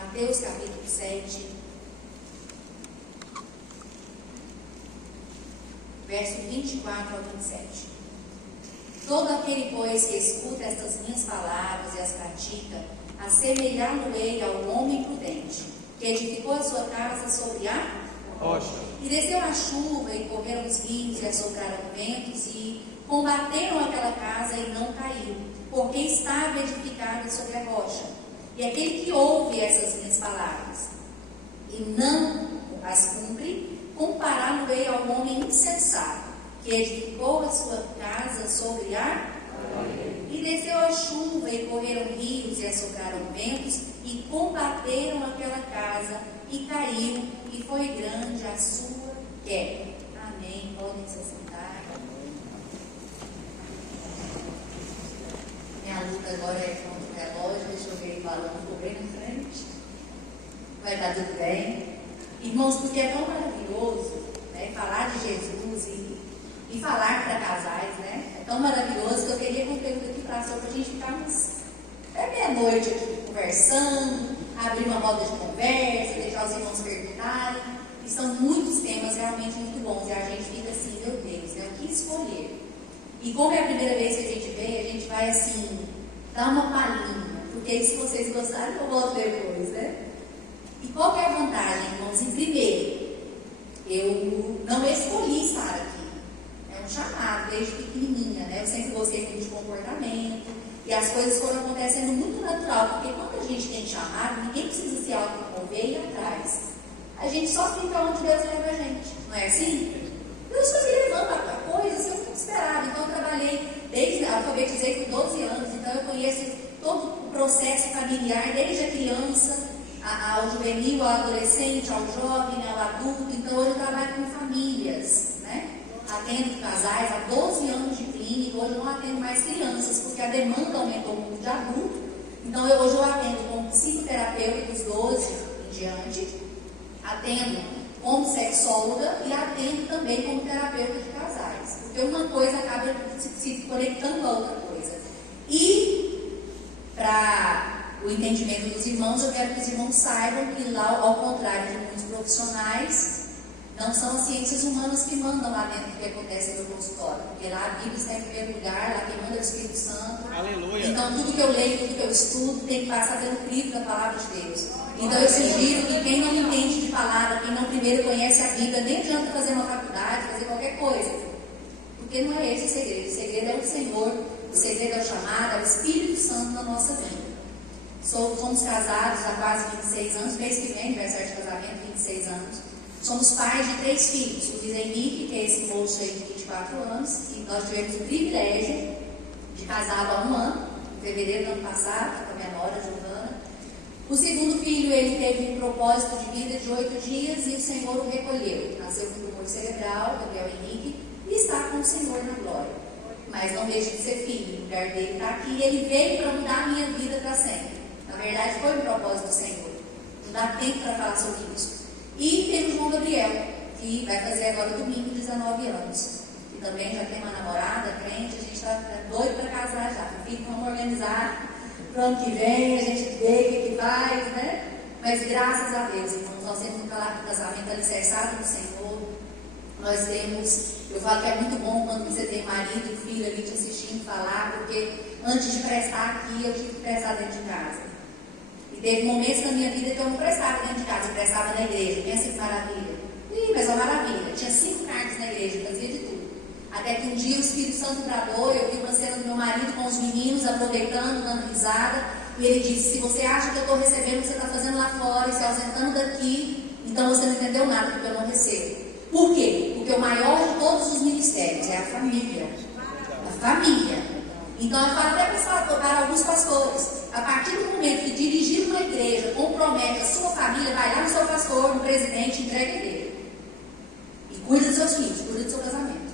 Mateus capítulo 7, verso 24 ao 27. Todo aquele, pois, que escuta estas minhas palavras e as pratica, assemelhá-lo-ei ao homem prudente, que edificou a sua casa sobre a rocha. E desceu a chuva, e correram os rios, e assopraram ventos, e combateram aquela casa, e não caiu, porque estava edificada sobre a rocha. E aquele que ouve essas minhas palavras, e não as cumpre, compará-lo-ei ao homem insensato, que edificou a sua casa sobre a e desceu a chuva, e correram rios, e assopraram ventos, e combateram aquela casa, e caiu, e foi grande a sua queda. Amém. Podem se sentar. Minha luta agora é contra o relógio. Deixa eu ver o balão, ficou bem na frente. Vai dar tudo bem. Irmãos, porque é tão maravilhoso, né, falar de Jesus e falar para casais, né? É tão maravilhoso que eu queria conteúdo aqui para a gente ficar até meia-noite aqui conversando, abrir uma roda de conversa, deixar os irmãos perguntarem. E são muitos temas realmente muito bons. E a gente fica assim, meu Deus, né? O que escolher? E como é a primeira vez que a gente vê, a gente vai assim, dar uma palhinha. Porque aí, se vocês gostarem, eu volto depois, né? E qual que é a vantagem, irmãos? Em primeiro, eu não escolhi estar aqui. É um chamado, desde pequenininha, né? Eu sempre gostei muito de comportamento. E as coisas foram acontecendo muito natural. Porque quando a gente tem chamado, ninguém precisa se automover e ir atrás. A gente só fica onde Deus leva a gente. Não é assim? Deus foi me levando a coisas que eu nunca esperava. Então eu trabalhei, alfabetizei com 12 anos. Então eu conheço todo o processo familiar, desde a criança ao juvenil, ao adolescente, ao jovem, ao adulto. Então hoje eu trabalho com famílias, né? Atendo casais há 12 anos de clínica. Hoje eu não atendo mais crianças, porque a demanda aumentou muito de adulto. Então hoje eu atendo como psicoterapeuta dos 12 em diante, atendo como sexóloga e atendo também como terapeuta de casais, porque uma coisa acaba se conectando a outra coisa. E para o entendimento dos irmãos, eu quero que os irmãos saibam que lá, ao contrário de muitos profissionais, não são as ciências humanas que mandam lá dentro do que acontece no consultório, porque lá a Bíblia está em primeiro lugar, lá quem manda é o Espírito Santo. Aleluia. Então tudo que eu leio, tudo que eu estudo tem que passar pelo crivo da palavra de Deus. Então eu sugiro que quem não entende de palavra, quem não primeiro conhece a Bíblia, nem adianta fazer uma faculdade, fazer qualquer coisa, porque não é esse o segredo. O segredo é o Senhor, o segredo é o chamado, é o Espírito Santo na nossa vida. Somos casados há quase 26 anos, mês que vem, aniversário de casamento, 26 anos. Somos pais de 3 filhos, o Luiz Henrique, que é esse moço aí de 24 anos, e nós tivemos o privilégio de casado há 1 ano, em fevereiro do ano passado, com a minha nora, Giovana. O segundo filho, ele teve um propósito de vida de 8 dias e o Senhor o recolheu. Nasceu com tumor cerebral, Gabriel Henrique, e está com o Senhor na glória. Mas não deixa de ser filho, o lugar dele está aqui, e ele veio para mudar a minha vida para sempre. Na verdade, foi um propósito do Senhor. Não dá tempo para falar sobre isso. E temos o João Gabriel, que vai fazer agora domingo 19 anos. E também já tem uma namorada, crente, a gente está doido para casar já. Filho, vamos organizar para o ano que vem, a gente vê o que faz, né? Mas graças a Deus, irmãos, nós temos um casamento alicerçado no Senhor. Nós temos, eu falo que é muito bom quando você tem marido e filho ali te assistindo falar, porque antes de prestar aqui, eu tive que prestar dentro de casa. E teve momentos na minha vida que eu não prestava dentro de casa, eu prestava na igreja. Pensa que maravilha. Ih, mas é uma maravilha. Tinha 5 cargos na igreja, fazia de tudo. Até que um dia o Espírito Santo bradou, eu vi uma cena do meu marido com os meninos, aproveitando, dando risada. E ele disse, se você acha que eu estou recebendo o que você está fazendo lá fora e se ausentando daqui, então você não entendeu nada, porque eu não recebo. Por quê? Porque o maior de todos os ministérios é a família. A família. Então eu falo até para alguns pastores, a partir do momento que dirigir uma igreja compromete a sua família, vai lá no seu pastor, no presidente, entrega ele. E cuida dos seus filhos, cuida do seu casamento.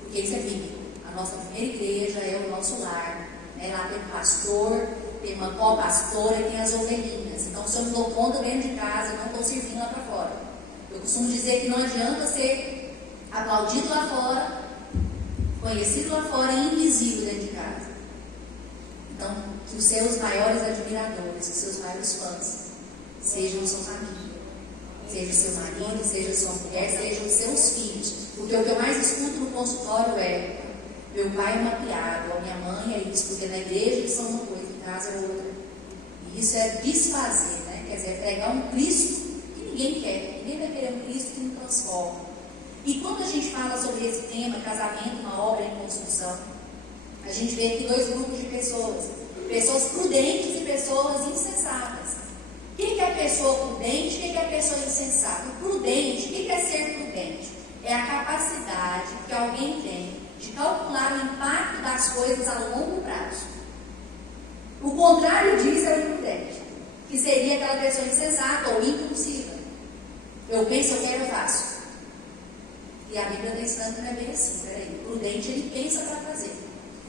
Porque isso é bíblico. A nossa primeira igreja é o nosso lar. Né? Lá tem um pastor, tem uma co-pastora e tem as ovelhinhas. Então se eu não dou conta dentro de casa, eu não estou servindo lá para fora. Eu costumo dizer que não adianta ser aplaudido lá fora, conhecido lá fora e invisível dentro de casa. Então, que os seus maiores admiradores, que os seus maiores fãs Seja a sua família, seja o seu marido, seja a sua mulher, seja os seus filhos. Porque o que eu mais escuto no consultório é: meu pai é uma piada, ou minha mãe é isso, porque na igreja eles são uma coisa, em casa é outra. E isso é desfazer, né? Quer dizer, pregar um Cristo que ninguém quer. Ninguém vai querer um Cristo que não transforma. E quando a gente fala sobre esse tema, casamento, uma obra em construção, a gente vê aqui dois grupos de pessoas: pessoas prudentes e pessoas insensatas. O que é a pessoa prudente? O que é a pessoa insensata? O prudente, o que é ser prudente? É a capacidade que alguém tem de calcular o impacto das coisas a longo prazo. O contrário disso é o imprudente, que seria aquela pessoa insensata ou impulsiva. Eu penso, eu quero, eu faço. E a Bíblia está ensinando que não é bem assim. Peraí, o prudente, ele pensa para fazer.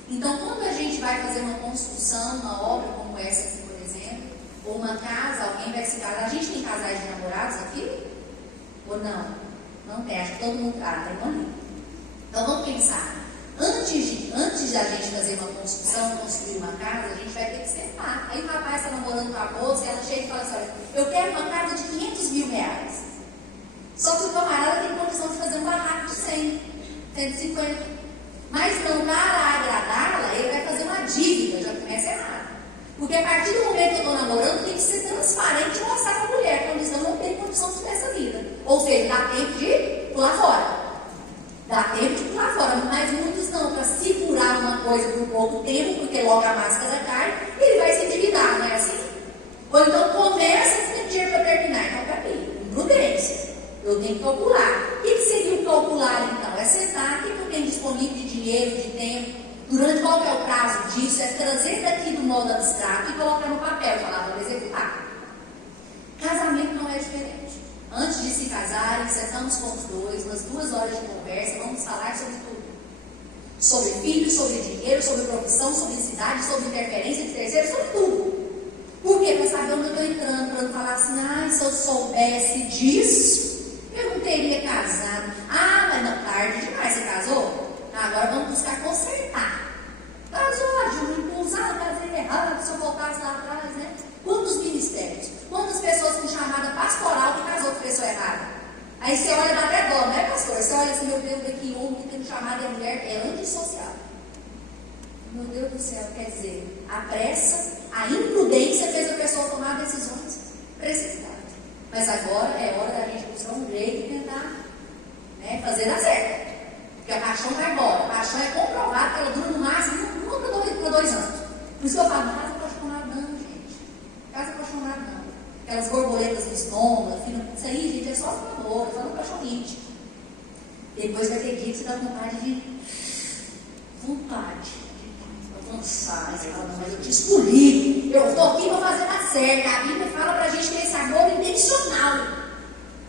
Então, quando a gente vai fazer uma construção, uma obra como essa aqui, por exemplo, ou uma casa, alguém vai se casar. A gente tem casais de namorados aqui? Ou não? Não tem, acho que todo mundo tem um ali. Então, vamos pensar. Antes da gente fazer uma construção, construir uma casa, a gente vai ter que sentar. Aí o rapaz está namorando com a moça e ela chega e fala assim: olha, eu quero uma casa de 500 mil reais. Só que o camarada tem condição de fazer um barraco de 100, 150. Mas não para agradá-la, ele vai fazer uma dívida, já começa errado. Porque a partir do momento que eu estou namorando, tem que ser transparente e mostrar para a mulher que a condição não tem condição de ter essa vida. Ou seja, dá tempo de pular fora. Dá tempo de pular fora, mas muitos não, para segurar uma coisa por pouco tempo, porque logo a máscara cai, ele vai se endividar, não é assim? Ou então começa e tem dinheiro para terminar. Então, peraí, imprudência. Eu tenho que calcular. O que seria o calcular, então? É sentar, o que eu tenho disponível de dinheiro, de tempo, durante qual é o prazo disso, é trazer daqui do modo abstrato e colocar no papel, falar, vamos executar. Casamento não é diferente. Antes de se casarem, sentamos com os dois, umas 2 horas de conversa, vamos falar sobre tudo. Sobre filhos, sobre dinheiro, sobre profissão, sobre cidade, sobre interferência de terceiros, sobre tudo. Por quê? Para saber onde eu estou entrando, para não falar assim: se eu soubesse disso, eu não teria casado. Mas não, tarde demais, você casou? Agora vamos buscar consertar. Casou, de uma impulsão, casei errado, se eu voltasse lá atrás, né? Quantos ministérios? Quantas pessoas com chamada pastoral que casou com pessoa errada? Aí você olha, dá até dó, não é, pastor? Você olha assim: meu Deus, daqui homem que tem chamada e a mulher é antissocial. Meu Deus do céu, quer dizer, a pressa, a imprudência fez a pessoa tomar decisões precipitadas. Mas agora é hora da gente buscar um jeito e tentar, né, fazer dar certo. Porque a paixão vai embora. A paixão é comprovada que ela dura no máximo 1 para 2 anos. Por isso que eu falo: não casa apaixonado não, gente. Casa apaixonado não. Aquelas borboletas no estômago, isso aí, gente, é só amor, é só um cachorrite. Depois vai ter dia que você dá vontade de avançar. Você fala: não, mas eu te escolhi. Eu estou aqui para fazer dar certo. A Bíblia fala para a gente ter esse amor intencional.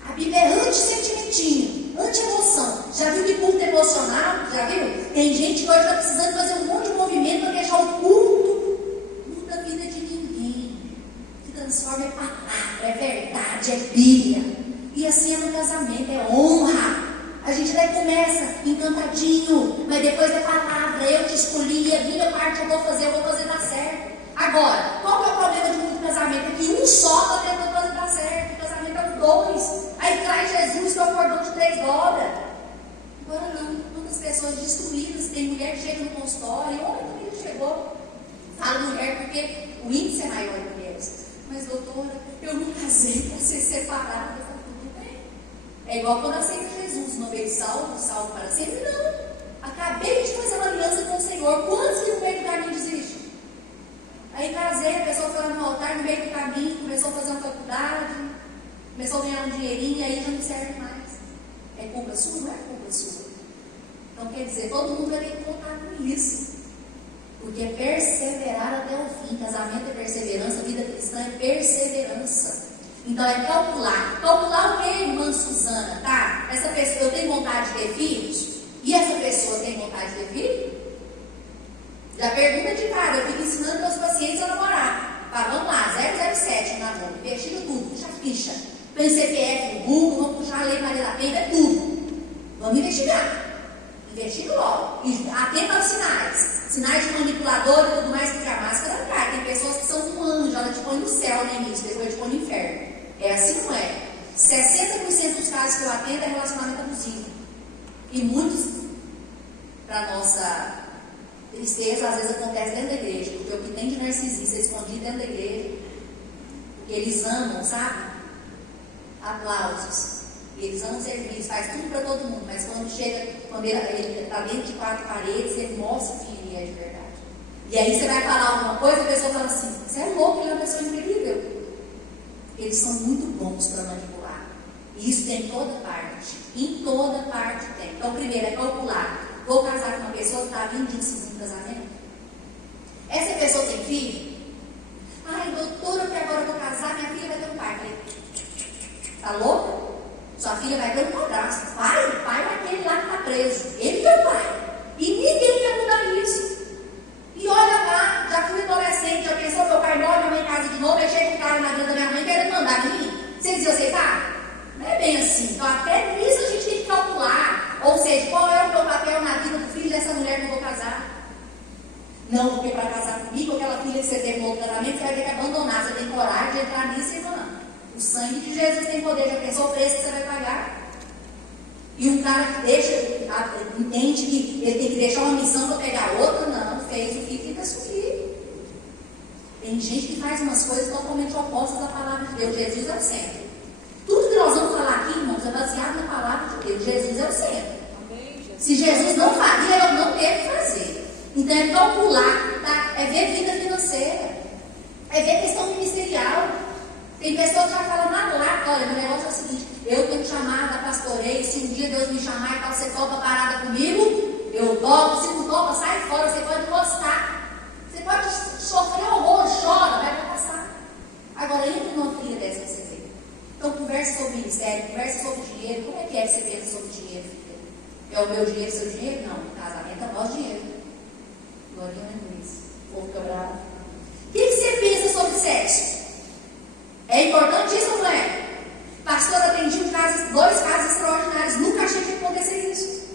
A Bíblia é anti-sentimentinho, anti-emoção. Já viu que culto emocional? Já viu? Tem gente que hoje está precisando fazer um monte de movimento para deixar o culto muda a vida de ninguém. Que transforma é palavra, é verdade, é Bíblia. E assim é no casamento, é honra. A gente até começa encantadinho, mas depois é palavra: eu te escolhi, a minha parte eu vou fazer dar certo. Agora, qual que é o problema de muito casamento? É que um só está tentando fazer dar certo. O casamento é os 2. Aí traz Jesus, que é o cordão de 3 dobras. Agora não, quantas pessoas destruídas. Tem mulher que chega no consultório, homem também já chegou. Fala mulher porque o índice é maior de mulheres. Mas doutora, eu não casei para ser separada. Tudo bem. É igual quando aceita Jesus, uma vez salvo para sempre. Não. Acabei de fazer uma aliança com o Senhor. Quantos que no meio do caminho desistem? Aí casei, a pessoa foi lá no altar, no meio do caminho, começou a fazer uma faculdade, começou a ganhar um dinheirinho, aí já não serve mais. É culpa sua? Não é culpa sua. Então quer dizer, todo mundo vai ter que contar com isso. Porque é perseverar até o fim. Casamento é perseverança, vida cristã é perseverança. Então é calcular. Calcular o que, irmã Suzana? Tá? Essa pessoa, eu tenho vontade de ter filhos? E essa pessoa tem vontade de ter filho? Já pergunta de cara, eu fico ensinando meus pacientes a namorar. Fala, vamos lá, 007 no namoro, investindo tudo, puxa a ficha. Põe CPF no Google, vamos puxar a Lei Maria da Penha, é tudo. Vamos investigar. Investindo logo. E atenta aos sinais de manipulador e tudo mais, porque a máscara cai. Tem pessoas que são um anjo, ela te põe no céu no início, depois te põe no inferno. 60% dos casos que eu atendo é relacionamento abusivo. E muitos, para nossa tristeza, às vezes acontece dentro da igreja, porque o que tem de narcisista é escondido dentro da igreja, porque eles amam, sabe? Aplausos. E eles amam serviço, faz tudo para todo mundo, mas quando ele está dentro de 4 paredes, ele mostra que ele é de verdade. E aí você vai falar alguma coisa, a pessoa fala assim, você é louco, ele é uma pessoa incrível. Eles são muito bons para manipular. E isso tem em toda parte. Em toda parte tem. Então, primeiro é calcular. Vou casar com uma pessoa que está vindo de um segundo casamento? Essa pessoa tem filho? Ai, doutora, que agora eu vou casar, minha filha vai ter um pai. Tá louca? Sua filha vai ter um padrasto. Pai é aquele lá que está preso. Ele é o pai. E ninguém quer mudar isso. E olha lá, já fui adolescente, já pensou meu pai morre, minha mãe em casa de novo, aí chega um cara na vida da minha mãe querendo mandar em mim. Vocês iam aceitar? Não é bem assim. Então até nisso a gente tem que calcular. Ou seja, qual é o meu papel na vida do filho dessa mulher que eu vou casar? Não, porque para casar comigo, aquela filha que você teve no outro casamento, você vai ter que abandonar. Você tem coragem de entrar nisso e não. O sangue de Jesus tem poder, já pensou o preço que você vai pagar? E um cara que entende que ele tem que deixar uma missão para pegar outra, não, fez o que fica subir. Tem gente que faz umas coisas totalmente opostas à palavra de Deus. Jesus é o centro. Tudo que nós vamos falar aqui, irmãos, é baseado na palavra de Deus. Jesus é o centro. Se Jesus não faria, eu não tenho que fazer. Então é calcular, tá? É ver vida financeira, é ver questão ministerial. Tem pessoas que já falam na lata, olha, meu negócio é o seguinte, eu tenho chamada, pastoreio, se um dia Deus me chamar e tal, você topa parada comigo, eu topo, se não topa, sai fora, você pode gostar, você pode sofrer horror, chora, vai passar. Agora entra numa filha dessa que você vê. Então conversa sobre ministério, conversa sobre dinheiro, como é que você pensa sobre dinheiro, filha? É o meu dinheiro, seu dinheiro? Não, casamento é nosso dinheiro. Glória a Deus, o povo quebrado. O que você pensa sobre sexo? É importante isso ou não é? Pastor, atendi 2 casos extraordinários. Nunca achei que ia acontecer isso.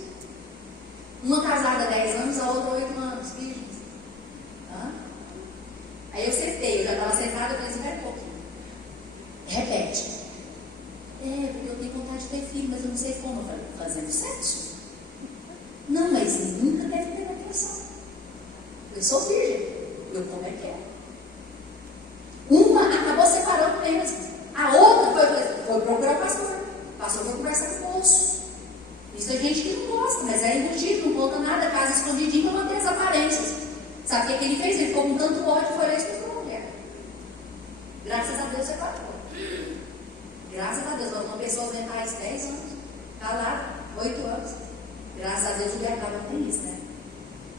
Uma casada há 10 anos, a outra 8 anos. Virgens. Aí eu sentei, eu já estava sentada, eu falei, espera um pouquinho. Repete. Porque eu tenho vontade de ter filho, mas eu não sei como. Eu falei, fazendo sexo. Não, mas nunca deve ter depressão. Eu sou virgem. Eu como é que é? Uma acabou separando mesmo. A outra foi procurar o pastor. O pastor foi conversar com o moço. Isso é gente que não gosta, mas é embutido, não conta nada, casa escondidinho para manter as aparências. Sabe o que ele fez? Ele ficou com tanto ódio que foi lá e expulsou a mulher. Graças a Deus separou. Graças a Deus, uma pessoa vem mais 10 anos, está lá, 8 anos. Graças a Deus o Bertão não tem isso, né?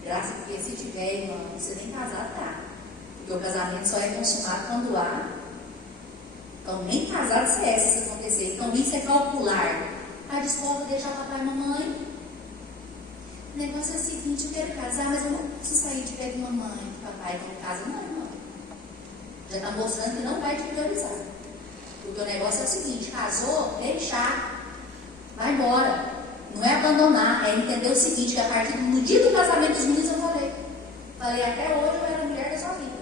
Graças, porque se tiver, irmão, você nem casado, tá? Porque o casamento só é consumado quando há. Então, nem casado se é se acontecer. Então, isso é calcular. Está disposto a deixar papai e mamãe? O negócio é o seguinte, eu quero casar, mas eu não preciso sair de perto de mamãe, de papai, que em casa. Não, irmão. Já está mostrando que não vai te priorizar. Porque o negócio é o seguinte, casou, deixar. Vai embora. Não é abandonar, é entender o seguinte, que a partir do dia do casamento dos meninos eu falei. Falei, até hoje eu era a mulher da sua vida.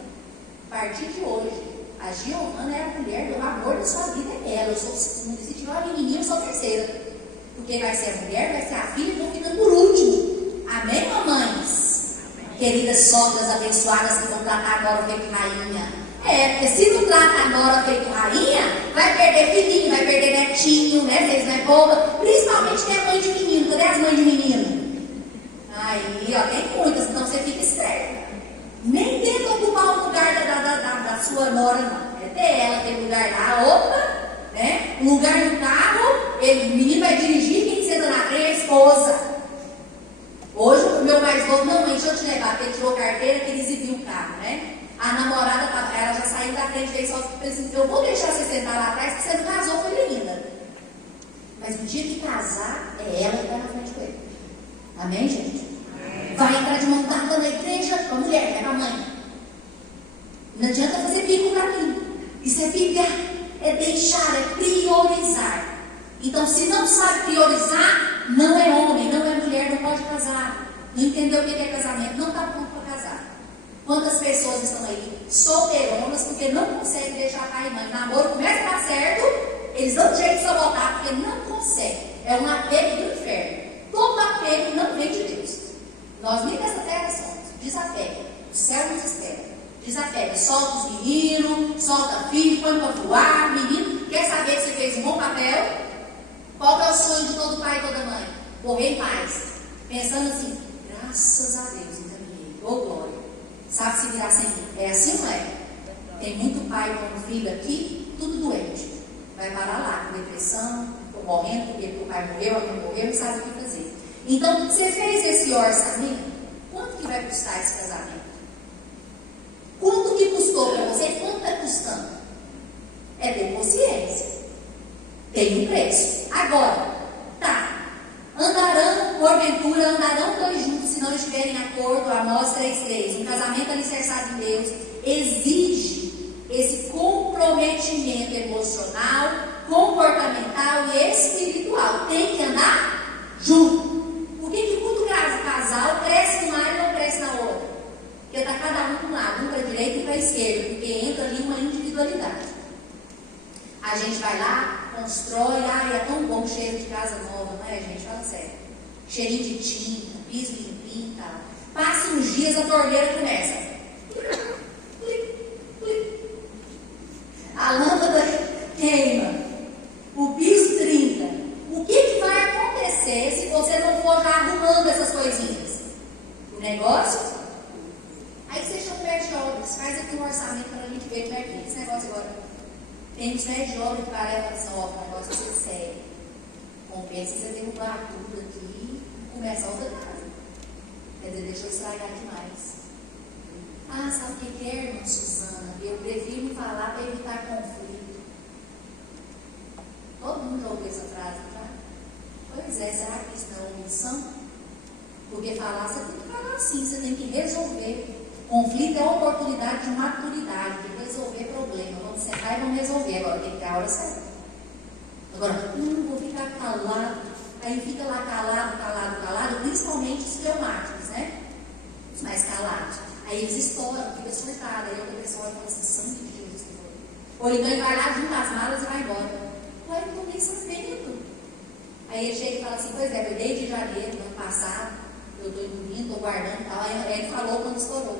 A partir de hoje, a Giovana é a mulher do amor da sua vida, é ela. Eu sou segunda. Se tiver uma menininha, eu sou a terceira. Porque vai ser a mulher, vai ser a filha e vou ficando por último. Amém, mamães? Amém. Queridas sogras abençoadas que vão tratar agora feito rainha. Porque se não trata agora feito rainha, vai perder filhinho, vai perder netinho, né? Vocês não é boba. Principalmente quem é mãe de menino. Cadê as mães de menino? Aí, ó, tem muitas, então você fica esperta. Nem tenta ocupar o lugar da sua nora, não. É dela, aquele lugar lá, opa, né? Um lugar no carro, o menino vai dirigir, quem senta na frente é a esposa. Hoje, o meu mais novo, não, mãe, deixa eu te levar, porque ele tirou carteira, que ele exibiu o carro, né? A namorada, ela já saiu da frente, veio só assim, eu vou deixar você sentar lá atrás, porque você não casou com ele ainda. Mas no dia que casar, é ela que vai na frente com ele. Amém, gente? Vai entrar de mão dada na igreja com a mulher, né, com a mãe. Não adianta fazer bico para mim. Isso é Bíblia, é deixar, é priorizar. Então, se não sabe priorizar, não é homem, não é mulher, não pode casar. Não entendeu o que é casamento, não está pronto para casar. Quantas pessoas estão aí solteironas porque não conseguem deixar pai e mãe? Namoro começa a dar certo, Eles dão jeito de sabotar porque não conseguem. É um apego do inferno. Todo apego não vem de Deus. Nós nem dessa terra somos. Desapega. O céu nos espera. Desapega. Solta os meninos, solta filho, põe para voar. Menino, quer saber se você fez um bom papel? Qual que é o sonho de todo pai e toda mãe? Morrer em paz. Pensando assim, graças a Deus, encaminhei. Ô glória. Sabe se virar sem mim? É assim ou não é? Tem muito pai com filho aqui, tudo doente. Vai parar lá, com depressão, morrendo porque o pai morreu, a mãe morreu, não sabe o que fazer. Então, você fez esse orçamento? Quanto que vai custar esse casamento? Quanto que custou para você? Quanto está custando? É ter consciência. Tem um preço. Agora, tá. Porventura andarão dois juntos se não estiverem em acordo. Amós 3:3. Um casamento alicerçado em Deus exige esse comprometimento emocional, comportamental e espiritual. Tem que andar junto. Por que muito casal cresce numa área e não cresce na outra? Porque está cada um para um lado, um para a direita e para a esquerda, porque entra ali uma individualidade. A gente vai lá, constrói, é tão bom cheiro de casa nova, não é, gente? Fala sério. Cheirinho de tinta, piso limpinho e tal. Passa uns dias, a torneira começa. A lâmpada queima. O piso trinca. O que vai acontecer se você não for já arrumando essas coisinhas? O negócio? Aí você chama o pé de obras. Faz aqui um orçamento para a gente ver como é que é esse negócio agora. Tem uns pés de obra que parecem assim, ó, o negócio vai ser sério. Compensa você derrubar tudo aqui e começar outra casa. Quer dizer, deixa eu estragar demais. Sabe o que é, irmã Suzana? Eu prefiro não falar para evitar conflito. Todo mundo já ouviu essa frase, tá? Pois é, será que isso não é omissão? Porque falar, você tem que falar assim, você tem que resolver. Conflito é a oportunidade de maturidade, de resolver problema. Vamos sentar e vamos resolver. Agora tem que ter a hora certa. Agora, vou ficar calado. Aí fica lá calado, principalmente os traumáticos, né? Os mais calados. Aí eles estouram, fica surtado. Aí outra pessoa fala assim, sangue de Jesus. Ou então ele vai lá, junta as malas e vai embora. Ué, eu não tô nem sabendo. Aí ele chega e fala assim, pois é, foi desde janeiro, do ano passado, eu estou engolindo, estou guardando e tal. Aí ele falou quando estourou.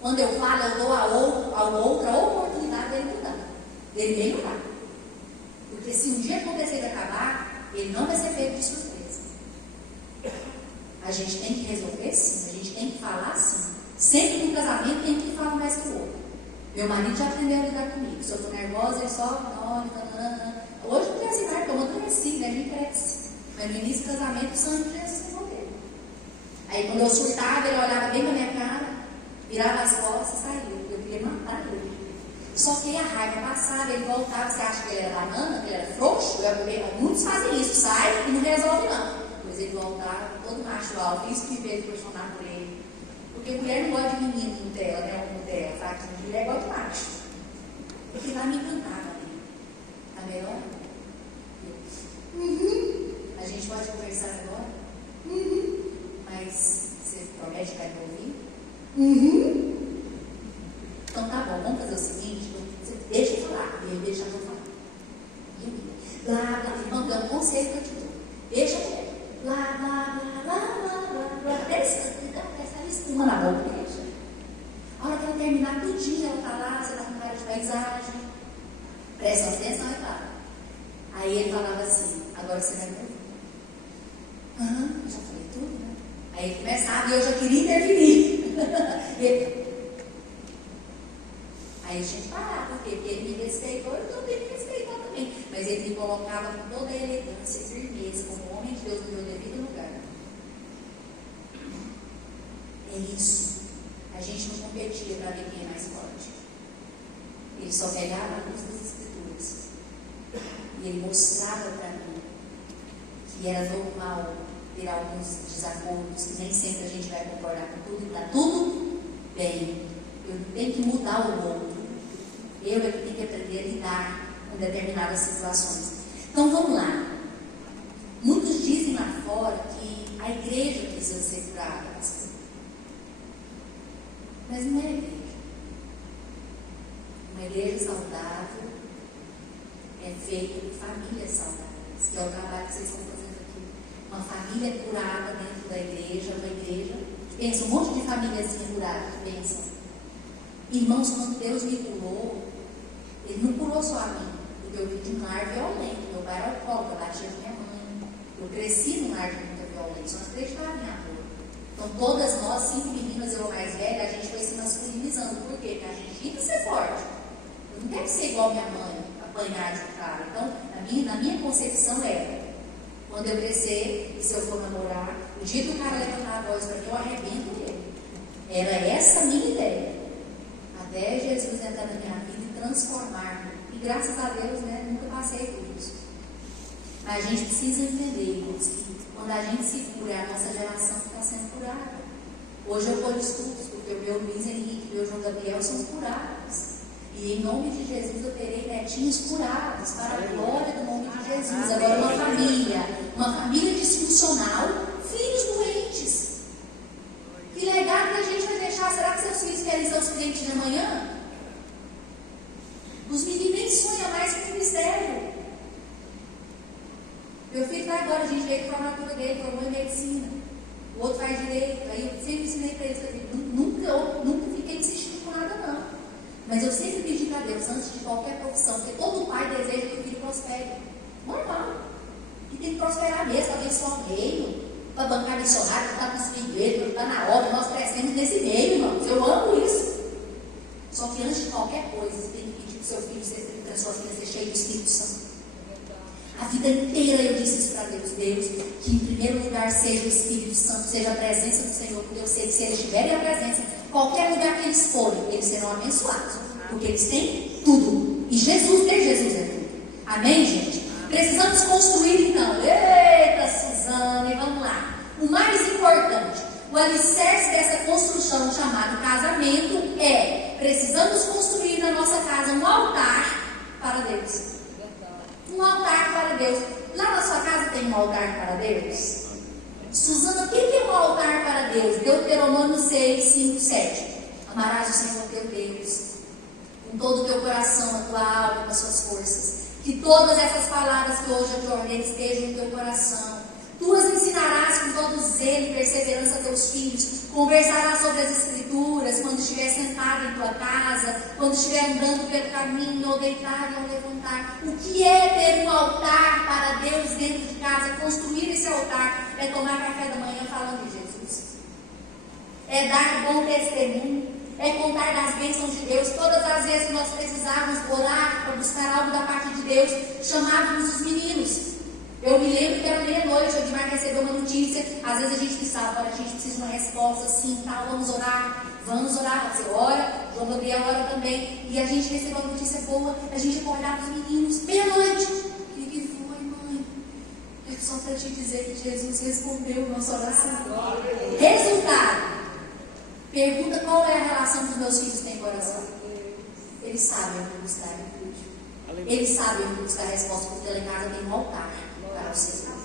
Quando eu falo, eu dou a outra oportunidade dele mudar. Dele melhorar. Porque se um dia acontecer de acabar, ele não vai ser feito de surpresa. A gente tem que resolver sim, a gente tem que falar sim. Sempre no casamento tem que falar mais que o outro. Meu marido já aprendeu a lidar comigo. Se eu estou nervosa, ele só hoje não tem assim mais, porque eu amadureci, né? A gente cresce. Mas no início do casamento, o sangue de Jesus se envolveu. Aí quando eu surtava, ele olhava bem na minha cara, virava as costas e saiu. Eu queria matar ele. Só que a raiva passava, ele voltava. Você acha que ele era banana, que ele era frouxo? Muitos fazem isso, sai e não resolve não. Mas ele voltava, todo macho alto, isso que me fez apaixonar por ele. Porque mulher não gosta de menino Nutella, né? Ou Nutella, sabe? Mulher gosta de macho. Porque lá me encantava, né? Tá melhor? A gente pode conversar agora? Mas você promete que vai me ouvir? Então tá bom, vamos fazer o seguinte, você deixa eu falar, e ele deixa eu falar. Irmão, tem um conselho que eu te dou. Deixa eu ver. Essa espuma na boca, deixa. A hora que ela terminar tudinho, ela tá lá, você tá com cara de paisagem. Presta atenção, é claro. Aí ele falava assim, agora você vai me ouvir. Eu já falei tudo, né? Aí ele começava e eu já queria interferir. Aí a gente parava, porque ele me respeitou, eu também me respeitou também. Mas ele me colocava com toda a elegância e firmeza, como homem de Deus no meu devido lugar. É isso. A gente não competia para ver quem é mais forte. Ele só pegava a luz das Escrituras. E ele mostrava para mim que era normal ter alguns desacordos, que nem sempre a gente vai concordar com tudo, e está tudo bem. Eu não tenho que mudar o outro. Eu é que tenho que aprender a lidar com determinadas situações. Então vamos lá. Muitos dizem lá fora que a igreja precisa ser curada. Mas não é igreja. Uma igreja saudável é feita de famílias saudáveis, que é o trabalho que vocês estão fazendo aqui. Uma família curada dentro da igreja, uma igreja. Pensa, um monte de famíliazinha curada que pensam. Irmãos, quando Deus me curou, Ele não curou só a mim, porque eu vim de um lar violento. Meu pai era alcoólatra, batia com minha mãe. Eu cresci num lar de muita violência, nós acreditávamos em amor. Então, todas nós, 5 meninas, eu mais velha, a gente foi se masculinizando. Por quê? Porque a gente tinha que ser forte. Eu não quero ser igual minha mãe, apanhar de cara. Então, na minha concepção era, quando eu crescer, e se eu for namorar, o dia que o cara levantar a voz para mim, eu arrebento ele. Era essa a minha ideia. Até Jesus entrar na minha vida e transformar-me. E graças a Deus, né, nunca passei por isso. Mas a gente precisa entender, irmãos, que quando a gente se cura, é a nossa geração que está sendo curada. Hoje eu colho estudos, porque o meu Luiz Henrique e o meu João Gabriel são curados. E em nome de Jesus eu terei netinhos curados, para a glória do nome de Jesus. Agora uma família disfuncional, filhos doentes. Que legado que a gente vai deixar? Será que seus filhos querem ser os clientes de amanhã? Os meninos nem sonham mais com o ministério. Meu filho está agora, a gente veio para a formatura dele, formou em medicina. O outro faz direito. Aí eu sempre ensinei para eles, nunca fiquei insistindo com nada, não. Mas eu sempre pedi para Deus, antes de qualquer profissão, porque todo pai deseja que o filho prospere. Normal. E tem que prosperar mesmo, para abençoar o reino, para bancar missionário, para estar conseguindo ele, para estar na obra. Nós crescemos nesse meio, irmãos. Eu amo isso. Só que antes de qualquer coisa, você tem que pedir para o seu filho, para a sua filha ser cheio do Espírito Santo. A vida inteira eu disse isso para Deus. Deus, que em primeiro lugar seja o Espírito Santo, seja a presença do Senhor, porque eu sei que se eles tiverem a presença, qualquer lugar que eles forem, eles serão abençoados, porque eles têm tudo. E Jesus, ter Jesus é tudo. Amém, gente? Precisamos construir então. Eita, Suzane, vamos lá. O mais importante, o alicerce dessa construção chamado casamento é: precisamos construir na nossa casa um altar para Deus. Um altar para Deus. Lá na sua casa tem um altar para Deus? Suzana, o que é um altar para Deus? Deuteronômio 6, 5, 7. Amarás o Senhor teu Deus com todo o teu coração, a tua alma, com as suas forças. Que todas essas palavras que hoje eu te ordenei estejam no teu coração. Tu as ensinarás com todo zelo e perseverança a teus filhos. Conversarás sobre as Escrituras quando estiver sentado em tua casa, quando estiver andando pelo caminho, ou deitado ou levantar. O que é ter um altar para Deus dentro de casa? Construir esse altar é tomar café da manhã falando de Jesus. É dar bom testemunho. É contar das bênçãos de Deus. Todas as vezes que nós precisávamos orar para buscar algo da parte de Deus, chamávamos os meninos. Eu me lembro que era meia-noite, o Edmar recebeu uma notícia. Às vezes a gente pensava, olha, a gente precisa de uma resposta assim, tal, vamos orar. Você ora, João Gabriel ora também. E a gente recebeu uma notícia boa, a gente acordava os meninos, meia-noite. O que foi, mãe? É só para te dizer que Jesus respondeu nossa oração. Resultado. Pergunta qual é a relação que os meus filhos têm com a oração. Eles sabem onde buscar refúgio. Eles sabem onde buscar a resposta, porque lá em casa tem um altar para o Senhor.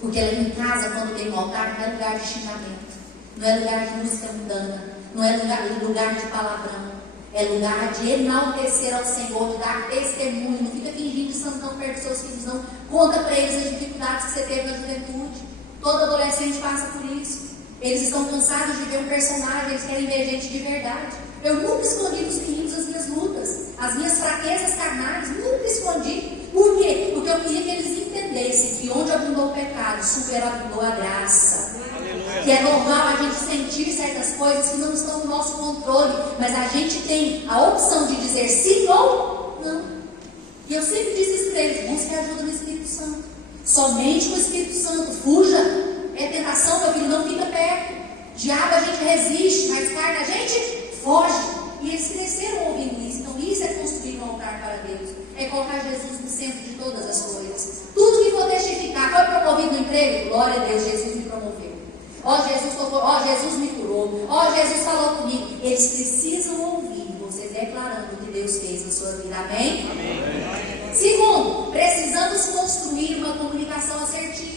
Porque lá em casa, quando tem um altar, não é lugar de xingamento, não é lugar de música mundana, não é lugar de palavrão, é lugar de enaltecer ao Senhor, de dar testemunho. Não fica fingindo de santão perto dos seus filhos, não. Conta para eles as dificuldades que você teve na juventude. Todo adolescente passa por isso. Eles estão cansados de ver um personagem, eles querem ver gente de verdade. Eu nunca escondi dos meninos as minhas lutas, as minhas fraquezas carnais, nunca escondi. Por quê? Porque eu queria que eles entendessem que onde abundou o pecado, superabundou a graça. Aleluia. Que é normal a gente sentir certas coisas que não estão no nosso controle, mas a gente tem a opção de dizer sim ou não. E eu sempre disse isso para eles: busque ajuda no Espírito Santo. Somente com o Espírito Santo. Fuja. É tentação, meu filho, não fica perto. Diabo a gente resiste, mas carne a gente foge. E eles cresceram ouvindo isso. Então isso é construir um altar para Deus. É colocar Jesus no centro de todas as coisas. Tudo que for testificar. Foi promovido no emprego? Glória a Deus, Jesus me promoveu. Jesus me curou. Jesus falou comigo. Eles precisam ouvir você declarando o que Deus fez na sua vida. Amém? Amém. Segundo, precisamos construir uma comunicação assertiva.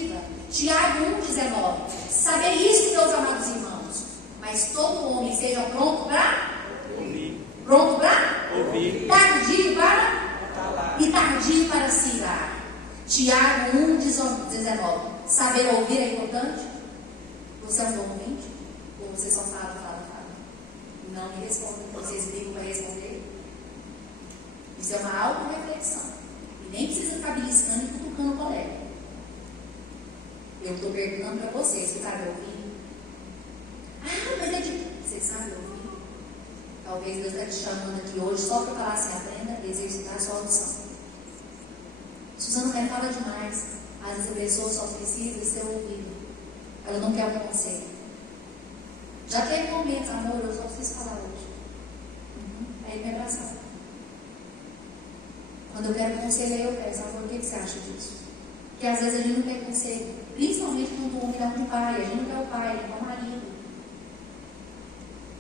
Tiago 1,19. Saber isso, meus amados irmãos. Mas todo homem seja pronto para ouvir. Pronto para ouvir. Tardio para falar. E tardio Tiago 1,19. Saber ouvir é importante? Você é um bom ouvinte? Ou você só fala? Não me responda. Vocês brigam para responder? Isso é uma auto-reflexão. E nem precisa ficar beliscando e cutucando o colega. Eu estou perguntando para vocês, você sabe ouvir? Mas é de... Você sabe ouvir? Talvez Deus está te chamando aqui hoje só para falar assim, aprenda a exercitar a sua audição. Suzana, mas fala demais. Às vezes a pessoa só precisa ser ouvida. Ela não quer um conselho. Já teve momentos, amor, eu só preciso falar hoje. Aí me abraçar. Quando eu quero conselho, eu peço, amor, o que você acha disso? Porque às vezes a gente não quer conselho. Principalmente quando o homem é um pai. A gente não quer o pai, ele quer o marido.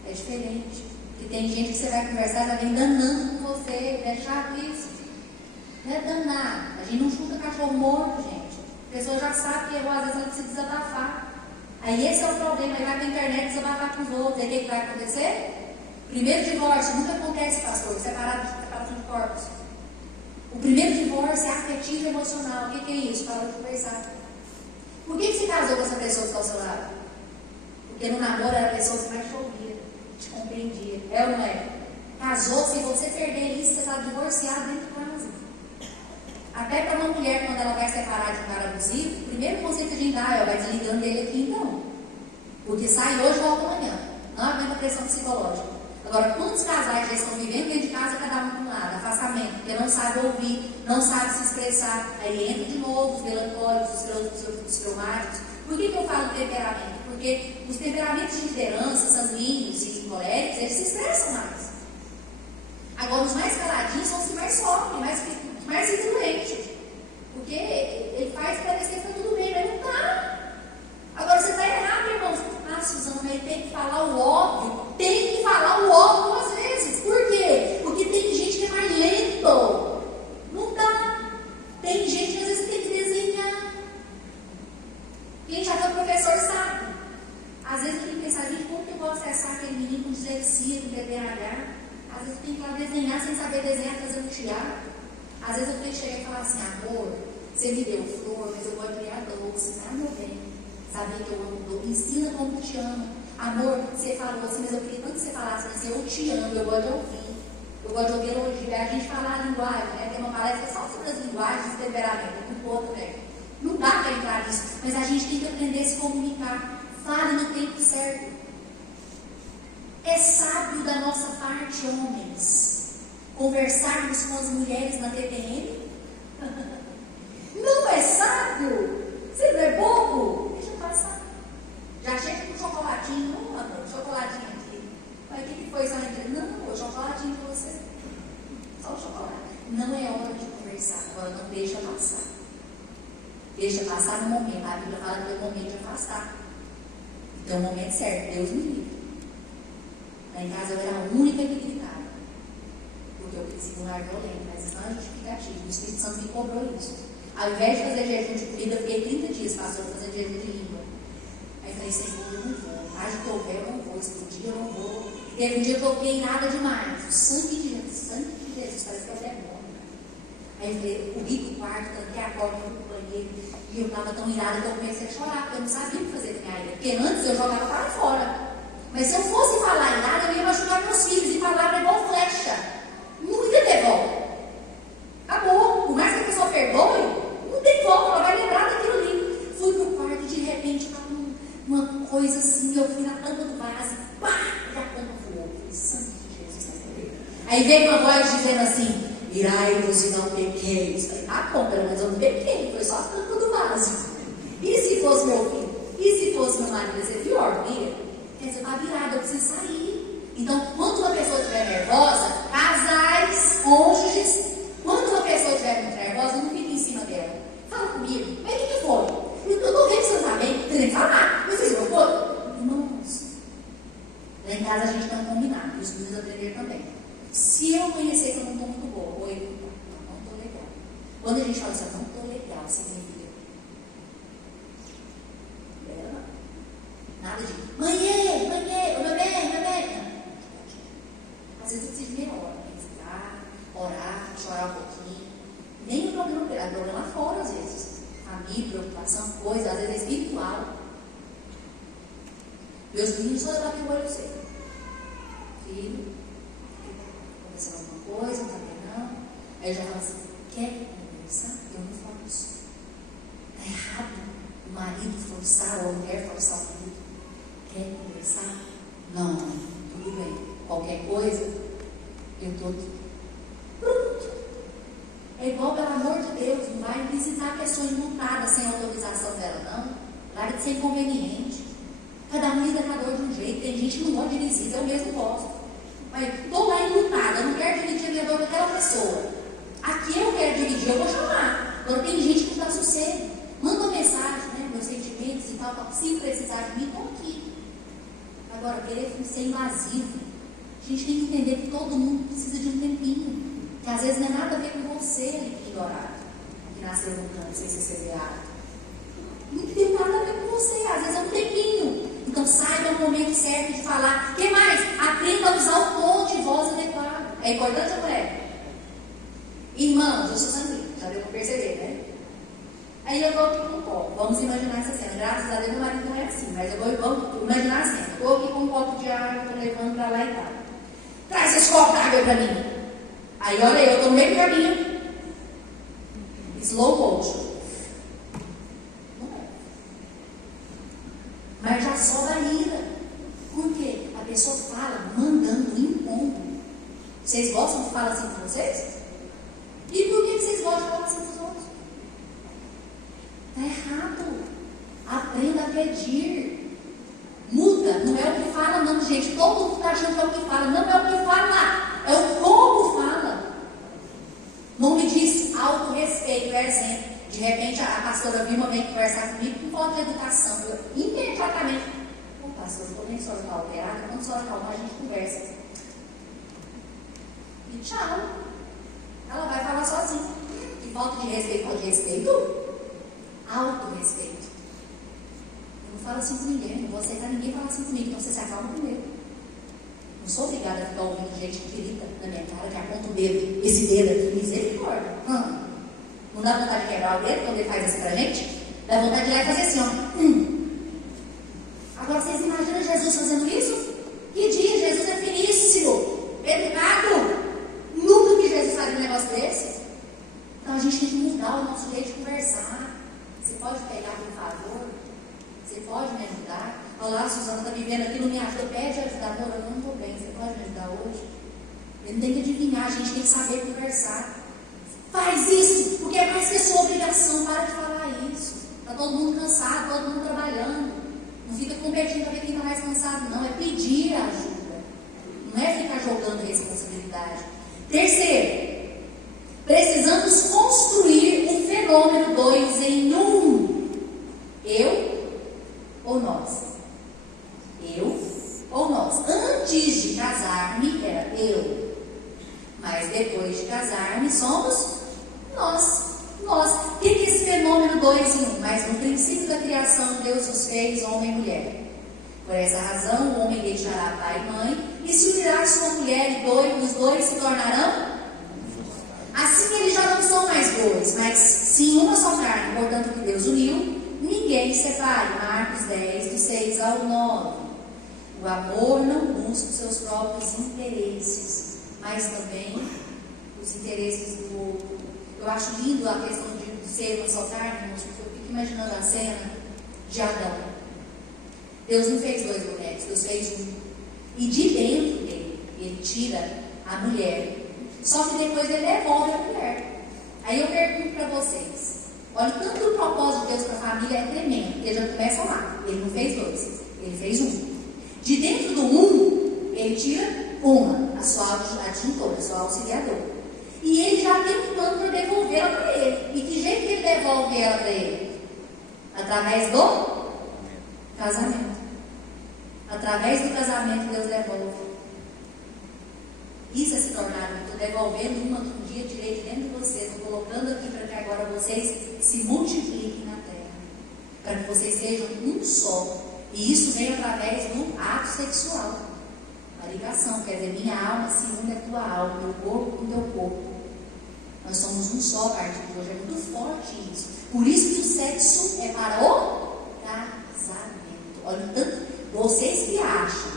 É diferente. Porque tem gente que você vai conversar, ela vem danando com você. É chato isso. Não é danar. A gente não chuta cachorro morto, gente. A pessoa já sabe que errou, às vezes ela precisa desabafar. Aí esse é o problema, aí vai pra internet desabafar com os outros. Aí o que vai acontecer? Primeiro divórcio, nunca acontece, pastor, separação de corpos. O primeiro divórcio é afetivo e emocional. O que é isso? Fala de conversar. Por que você casou com essa pessoa que está ao seu lado? Porque no namoro era a pessoa que mais te ouvia, te compreendia. É ou não é? Casou, se você perder isso, você está divorciado dentro de casa. Até para uma mulher, quando ela vai separar de um cara abusivo, o primeiro conceito que a gente dá é, vai desligando ele aqui então. Porque sai hoje e volta amanhã. Não aguenta pressão psicológica. Agora, quantos casais já estão vivendo dentro de casa, cada um para um lado? Afastamento, porque não sabe ouvir, não sabe se expressar. Aí entra de novo os melancólicos, os traumáticos. Por que eu falo temperamento? Porque os temperamentos de liderança, sanguíneos e coléricos, eles se expressam mais. Agora, os mais caladinhos são os que mais sofrem, mais influentes. Porque ele faz parecer que está tudo bem, mas não está. Agora, você está errado, irmãos. Suzana, mas tem que falar o óbvio. Tem que falar o óbvio às vezes. Por quê? Porque tem gente que é mais lento. Não dá. Tem gente que às vezes tem que desenhar. Quem já foi professor sabe. Às vezes eu tenho que pensar, gente, como que eu vou acessar aquele menino com dislexia, com TDAH? Às vezes eu tenho que ir lá desenhar sem saber desenhar, fazer um teatro. Às vezes eu tenho que chegar e falar assim, amor, você me deu flor, mas eu vou criar doce, tá, meu bem? Saber que eu amo doce, ensina como te amo. Amor, você falou assim, mas eu queria tanto que você falasse assim, eu te amo, eu gosto de ouvir. Eu gosto de ouvir elogio. A gente fala a linguagem, né? Tem uma palestra só sobre as linguagens e temperamento, muito outro, né? Não dá para entrar nisso, mas a gente tem que aprender a se comunicar. Fale no tempo certo. É sábio da nossa parte, homens, conversarmos com as mulheres na TPM? Não é sábio? Você não é bobo? Deixa eu passar. Já chega com chocolatinho. Não, amor, chocolatinho aqui. Mas o que foi essa entrevista? Não, o chocolatinho para você. Só o chocolate. Não é hora de conversar. Agora não deixa passar. Deixa passar no momento. A Bíblia fala que é o momento de afastar. Então, o momento certo. Deus me livre. Lá em casa eu era a única que gritava. Porque eu cresci num lar violento, mas isso não é justificativo. O Espírito Santo me cobrou isso. Ao invés de fazer jejum de comida, eu fiquei 30 dias passando fazendo jejum de língua. Aí eu falei, Senhor, eu não vou. Mais do que houver, eu não vou. Explodir, eu não vou. Teve um dia que eu toquei nada demais. O sangue de Jesus, parece que é o demônio. Aí eu falei, corri pro quarto, tranquei a porta, fui pro banheiro. E eu estava tão irada que eu comecei a chorar, porque eu não sabia o que fazer com a ira. Porque antes eu jogava para fora. Mas se eu fosse falar irada, eu ia machucar meus filhos. E palavra é igual flecha. Nunca devolve. Acabou. Por mais que a pessoa perdoe, não tem volta, ela vai lembrar daquilo ali. Fui pro quarto e de repente estava uma coisa assim, eu fui na tampa do vaso, pá, e a tampa voou. Falei, sangue de Jesus, aí veio uma voz dizendo assim, irai-vos e não pequeis. Falei, bom, pelo menos eu não pequei, foi só a tampa do vaso. E se fosse meu filho? E se fosse meu marido? Ia ser pior, via? Quer dizer, tá virada, eu preciso sair. Então, quando uma pessoa estiver nervosa, casais, cônjuges, quando uma pessoa estiver muito nervosa, não fique em cima dela. Fala comigo, mas o que foi? Eu tô vendo que você não tá bem, você tem que falar. Mas você não foi? Irmãos, lá em casa a gente tem um combinado, os meninos aprenderam também. Se eu conhecer que eu não estou muito boa, ou eu não estou legal. Quando a gente fala assim, eu não estou legal, significa. Nada de mãe, bebê. Às vezes eu preciso de meia hora, respirar, orar, chorar um pouquinho. Nem o problema é problema fora às vezes. Família, preocupação, coisa, às vezes é espiritual. Meus meninos só levar aqui o olho seco. Filho, aconteceu alguma coisa, não está bem não. Aí eu já falo assim, quer conversar? Eu não falo isso. Está errado o marido forçar ou a mulher forçar o marido. Quer conversar? Não, tudo bem. Qualquer coisa, eu estou aqui. Pronto. É igual, pelo amor de Deus, não vai visitar pessoas multadas sem autorização dela, não. Larga de ser inconveniente. Cada um lida com a dor de um jeito. Tem gente que não gosta de visita, eu mesmo gosto. Mas estou lá enlutada, eu não quero dividir a minha dor com aquela pessoa. Aqui eu quero dividir, eu vou chamar. Agora tem gente que não dá sossego. Manda uma mensagem, né? Meus sentimentos e tal, se precisar de mim, estou aqui. Agora, querer ser invasivo. A gente tem que entender que todo mundo precisa de um tempinho. Que às vezes não é nada a ver com você ali que dourado, que nasceu no canto sem ser semeado. Não tem nada a ver com você, às vezes é um tempinho. Então saiba o momento certo de falar. O que mais? Aprenda a usar o tom de voz adequado. É importante ou não é? Irmãos, eu sou sanguínea, já deu para perceber, né? Aí eu vou aqui com um copo. Vamos imaginar essa cena. Graças a Deus meu marido não é assim, mas eu vou imaginar a cena. Estou aqui com um copo de água, estou levando para lá e tal. Traz esse copo d'água para mim. Aí olha, eu estou no meio do caminho. Slow motion. Não é. Mas já sobe a ira. Por quê? A pessoa fala mandando, impondo. Vocês gostam de falar assim com vocês? E por que vocês gostam de falar assim com os outros? Está errado. Aprenda a pedir. Muda. Não é o que fala, não, gente. Todo mundo está achando que é o que fala. Não é o que fala. É o como fala. Não me diz autorrespeito, por exemplo. De repente a pastora Vilma vem conversar comigo com falta de educação. Eu imediatamente. Ô pastor, quando a senhora está alterada, quando a senhora acalmar, a gente conversa. E tchau. Ela vai falar sozinha. Que falta de respeito, falta de respeito? Autorrespeito. Eu não falo assim com ninguém, não vou aceitar ninguém falar assim comigo, então você se acalma primeiro. Não sou obrigada a ficar ouvindo gente que grita na minha cara, que aponta o dedo, esse dedo aqui, misericórdia. Não dá vontade de quebrar o dedo quando ele faz assim pra gente? Dá vontade de ir lá e fazer assim, ó. Agora vocês imaginam Jesus fazendo isso? Que dia? Jesus é finíssimo, educado. Nunca que Jesus faria um negócio desse. Então a gente tem que mudar o nosso jeito de conversar. Você pode pegar, por favor? Você pode me ajudar? Olá, Suzana, está vivendo aqui, não me ajuda. Pede ajuda, amor, eu não estou bem. Você pode me ajudar hoje? Ele não tem que adivinhar, a gente tem que saber conversar. Faz isso, porque é mais que a sua obrigação. Para de falar isso. Está todo mundo cansado, todo mundo trabalhando. Não fica competindo para ver quem está mais cansado, não. É pedir ajuda. Não é ficar jogando responsabilidade. Terceiro, precisamos construir um fenômeno 2 em 1. Eu ou nós? Eu ou nós? Antes de casar-me era eu, mas depois de casar-me somos nós. O que é esse fenômeno 2 em 1? Mas no princípio da criação Deus os fez homem e mulher. Por essa razão o homem deixará pai e mãe e se unirá à sua mulher e os dois se tornarão. Assim eles já não são mais dois, mas sim uma só carne. Portanto, que Deus uniu, ninguém separe. Marcos 10, do 6 ao 9. O amor não busca os seus próprios interesses, mas também os interesses do outro. Eu acho lindo a questão de ser uma só carne, eu fico imaginando a cena de Adão. Deus não fez 2 bonecos, Deus fez um. E de dentro dele, ele tira a mulher. Só que depois ele devolve a mulher. Aí eu pergunto para vocês. Olha, tanto o propósito de Deus para a família é tremendo. Porque ele já começa lá. Ele não fez 2, ele fez 1. De dentro do 1, ele tira uma, a sua adjuntora, a sua auxiliadora. E ele já tem um plano para devolvê-la para ele. E que jeito que ele devolve ela para ele? Através do casamento. Através do casamento Deus devolve. Isso é se tornar um. Estou devolvendo uma que um dia tirei de dentro de vocês. Estou colocando aqui para que agora vocês se multipliquem na terra. Para que vocês sejam um só. E isso vem através do ato sexual. A ligação, quer dizer, minha alma se une à tua alma, meu corpo com o teu corpo. Nós somos um só a partir de hoje. É muito forte isso. Por isso que o sexo é para o casamento. Olha o tanto. Vocês que acham,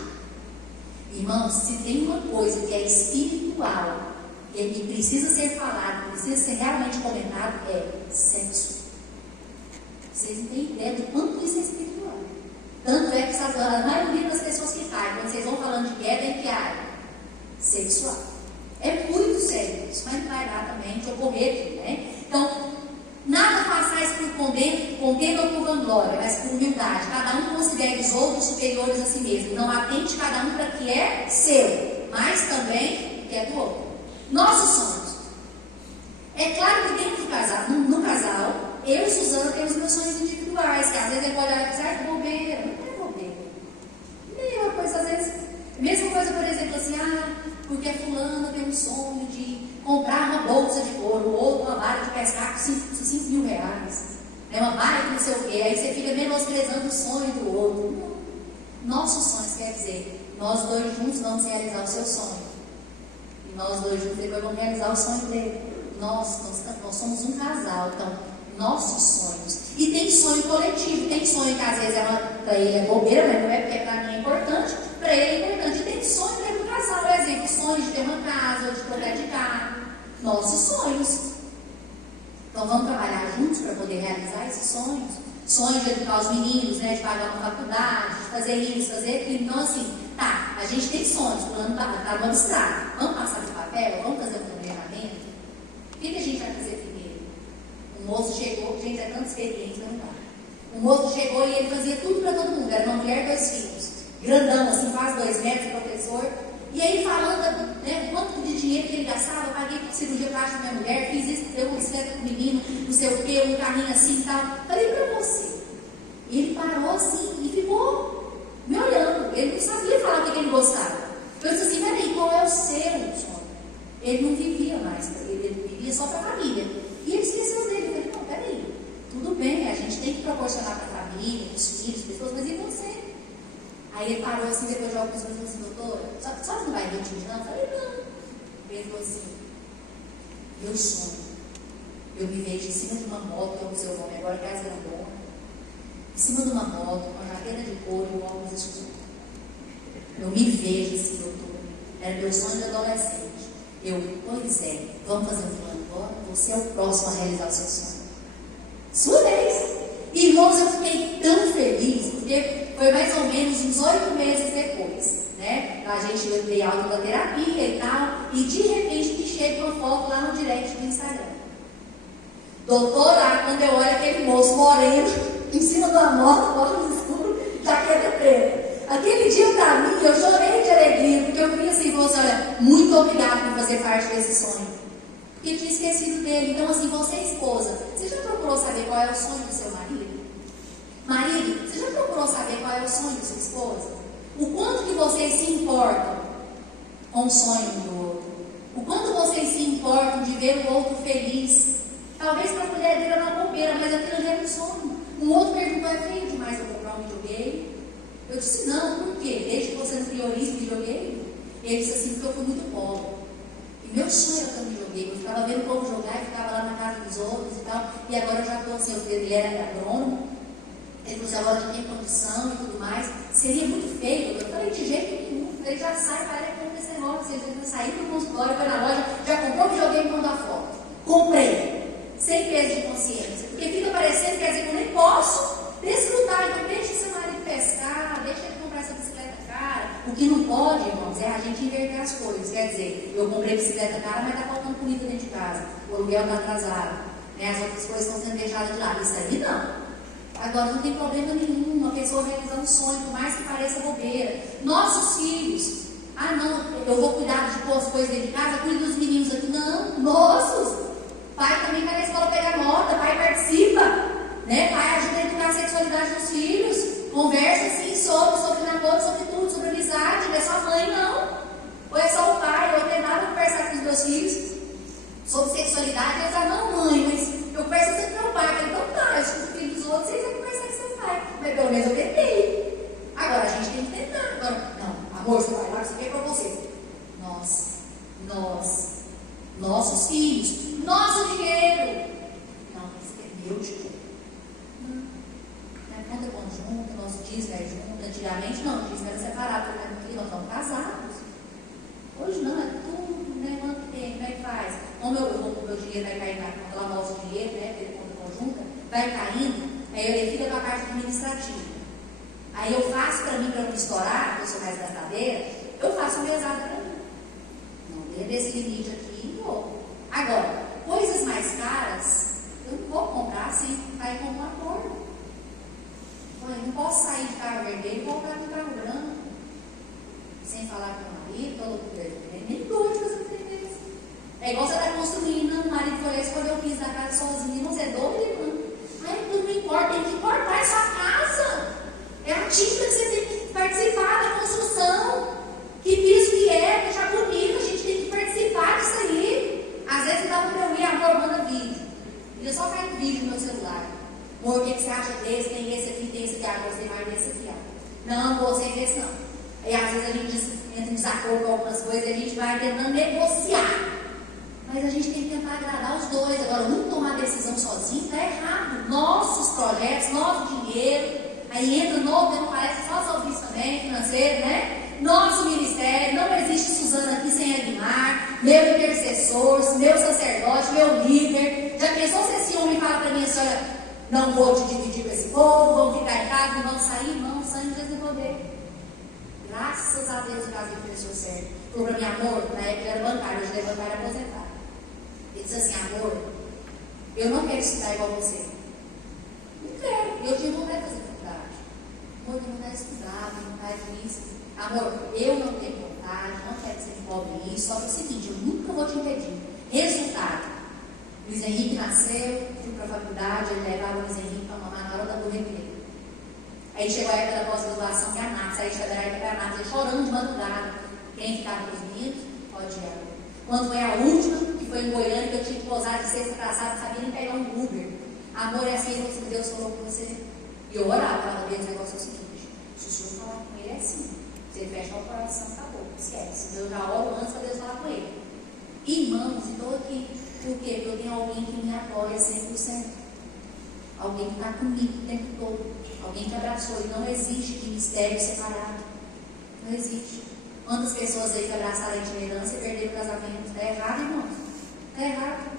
irmãos, se tem uma coisa que é espiritual e precisa ser falado, precisa ser realmente comentado, é sexo. Vocês não têm ideia do quanto isso é espiritual. Tanto é que a maioria das pessoas que caem, quando vocês vão falando de queda, é que área? Sexual. É muito sério isso, mas não vai dar também de ocorrer aqui, né? Então, nada façais por contenda ou por vanglória, mas por humildade. Cada um considere os outros superiores a si mesmo. Não atente cada um para o que é seu, mas também que é do outro. Nossos sonhos. É claro que dentro do casal, no casal, eu e Suzana temos meus sonhos individuais, que às vezes ele pode olhar e dizer, ah, bobeira. Não é bobeira. Mesma coisa, às vezes. Mesma coisa, por exemplo, assim, porque a fulana tem um sonho de comprar uma bolsa de couro, ou outro uma vara de pescar com 5 mil reais, né? Uma vara que não sei o quê, aí você fica menosprezando o sonho do outro. Não. Nossos sonhos quer dizer, nós dois juntos vamos realizar o seu sonho. E nós dois juntos depois vamos realizar o sonho dele. Nós somos um casal, então, nossos sonhos. E tem sonho coletivo, tem sonho que às vezes para ele é bobeira, mas não é porque para mim é importante, para ele é importante. E tem sonho dentro do casal, por exemplo, sonho de ter uma casa, ou de trocar de carro. Nossos sonhos. Então vamos trabalhar juntos para poder realizar esses sonhos. Sonhos de educar os meninos, né, de pagar uma faculdade, de fazer isso, fazer aquilo. Então assim, tá, a gente tem sonhos, o plano está no abstrato. Vamos passar de papel, vamos fazer um planejamento. O que a gente vai fazer primeiro? O moço chegou, gente, é tanta experiência, não dá. O moço chegou e ele fazia tudo para todo mundo. Era uma mulher e 2 filhos. Grandão, assim, quase 2 metros, professor. E aí falando, né, quanto de dinheiro que ele gastava, eu paguei por cirurgia plástica da minha mulher, fiz isso, deu uma bicicleta pro menino, não sei o quê, um carrinho assim e tal. Falei pra você. E ele parou assim e ficou me olhando. Ele não sabia falar o que ele gostava. Eu disse assim, peraí, qual é o seu sonho? Ele não vivia mais, ele vivia só para a família. E ele esqueceu dele. Eu falei, não, peraí, tudo bem, a gente tem que proporcionar para a família, para os filhos, pessoas, mas e você? Aí ele parou assim, depois de alguns minutos, assim, doutora, só que não vai ver não? Eu falei, não. Ele falou assim, meu sonho, eu me vejo em cima de uma moto, que é o seu nome agora, Casa Grandona, em cima de uma moto, com a jaqueta de couro e o óculos escuro. Eu me vejo assim, doutora. Era meu sonho de adolescente. Pois é, vamos fazer um plano agora? Você é o próximo a realizar o seu sonho. Sua vez. Irmãos, eu fiquei tão feliz, porque foi mais ou menos uns 8 meses depois, né? A gente veio aula da terapia e tal, e de repente me chega uma foto lá no direct do Instagram. Doutora, quando eu olho aquele moço moreno, em cima da moto, óculos escuros, jaqueta preta. Aquele dia pra mim, eu chorei de alegria, porque eu queria assim, você, olha, muito obrigado por fazer parte desse sonho. Porque tinha esquecido dele. Então, assim, você esposa, você já procurou saber qual é o sonho do seu marido? Marido, você já procurou saber qual é o sonho da sua esposa? O quanto que vocês se importam com o sonho um do outro? O quanto vocês se importam de ver o outro feliz? Talvez para a mulher dele era uma bobeira, mas aquilo já era um sonho. Um outro perguntou, é feio demais eu comprar um videogame? Eu disse, não, por quê? Desde que você não prioriza o videogame? Ele disse assim, porque eu fui muito pobre. E meu sonho era ter um videogame. Eu ficava vendo o povo jogar e ficava lá na casa dos outros e tal. E agora eu já estou assim, ele era agrônomo. Ele falou assim, agora eu tenho condição e tudo mais. Seria muito feio. Eu falei, de jeito nenhum. Ele já sai, para e compra esse negócio. Você sair do consultório, vai na loja, já comprou o videogame e mandou a foto. Comprei. Sem peso de consciência. Porque fica parecendo, quer dizer que eu nem posso desfrutar. Então deixa seu marido pescar, deixa ele comprar essa bicicleta cara. O que não pode, irmãos, é a gente inverter as coisas. Quer dizer, eu comprei bicicleta cara, mas está faltando comida dentro de casa. O aluguel está atrasado. Né? As outras coisas estão sendo deixadas de lado. Isso aí não. Agora não tem problema nenhum uma pessoa realizar um sonho, por mais que pareça bobeira. Nossos filhos, não, eu vou cuidar de pôr as coisas dentro de casa, cuido dos meninos aqui. Não, nossos. Pai também vai na escola pegar nota, pai participa, né? Pai ajuda a educar a sexualidade dos filhos, conversa assim sobre namoro, sobre tudo, sobre amizade. Não é só a mãe, não. Ou é só o pai. Eu tentava conversar com os meus filhos sobre sexualidade, eles não, mãe, mas eu converso sempre com meu pai. Eu falei, então tá, eu escuto o filho dos outros, vocês vão conversar com seu pai. Mas pelo menos eu tentei. Agora a gente tem que tentar. Agora, não, amor, você vai lá, você quer pra você. Nós nossos filhos, nosso dinheiro. Não, isso é meu dinheiro. Não é conta conjunta, nosso dízimo é junto. Antigamente não, o dízimo era separado, porque nós estamos casados. Hoje não, é tudo, né? Quanto tempo, como é que faz? Como o meu dinheiro vai cair na conta, lá nosso dinheiro, né? Pela conta conjunta, vai caindo, aí ele fica com a parte administrativa. Aí eu faço para mim, para não estourar, porque eu sou mais gastadeira, eu faço um mesada para mim. Não dentro desse limite aqui, vou. Agora, coisas mais caras, eu não vou comprar sem cair com um acordo. Eu não posso sair de carro vermelho e comprar um carro branco. Sem falar com o marido, nem doido fazer isso. É igual você está construindo, o marido foi lá escolher o piso da casa sozinho, você é doido, irmão? Ai, tudo não importa, tem que importar a sua casa. É a tinta que você tem que participar da construção. Que piso que é, deixar bonito, a gente tem que participar disso aí. Às vezes dá para reunir, amor, manda vídeo. E eu só caio vídeo no meu celular. Amor, o que você acha desse? Tem esse aqui, tem esse aqui. Ah, gostei mais desse aqui, ó. Não, gostei desse não. E às vezes a gente entra em desacordo com algumas coisas e a gente vai tentando negociar. Mas a gente tem que tentar agradar os dois. Agora, um tomar decisão sozinho está errado. Nossos projetos, nosso dinheiro. Aí entra novo, não parece só serviço também, financeiro, né? Nosso ministério, não existe Suzana aqui sem Aguimar, meu intercessor, meu sacerdote, meu líder. Já pensou se esse homem fala para mim assim, olha, não vou te dividir com esse povo, vamos ficar em casa, não vamos sair, irmão, sangue de desenvolver. Graças a Deus o casei com a pessoa certa. Falou para mim, amor, na época ele era bancário, hoje ele é bancário aposentado. Ele disse assim, amor, eu não quero estudar igual você. Não quero, eu tinha vontade de fazer faculdade. Amor, eu tenho vontade de estudar, tenho vontade disso. Amor, eu não tenho vontade, não quero que você me cobre isso, só que é o seguinte, eu nunca vou te impedir. Resultado, Luiz Henrique nasceu, fui para a faculdade, ele levava o Luiz Henrique para mamar na hora do recreio. Aí chegou a época da pós-graduação, que a Nath, saí de federal para a Nath, ele chorando de madrugada. Quem ficava com os meninos, pode ir. Quando foi a última, que foi em Goiânia, que eu tinha que posar de sexta para sábado, sabia nem pegar um Uber. Amor, é assim, Deus falou com você. E eu orava, cada vez o negócio é o seguinte, se o senhor falar com ele é assim, você fecha o coração, acabou, esquece. Eu já oro antes para Deus falar com ele. Irmãos, estou aqui, por quê? Porque eu tenho alguém que me apoia 100%. Alguém que está comigo o tempo todo. Alguém que abraçou. E não existe ministério separado. Não existe. Quantas pessoas aí que abraçaram a itinerância e perderam o casamento? Está errado, irmãos. Está errado.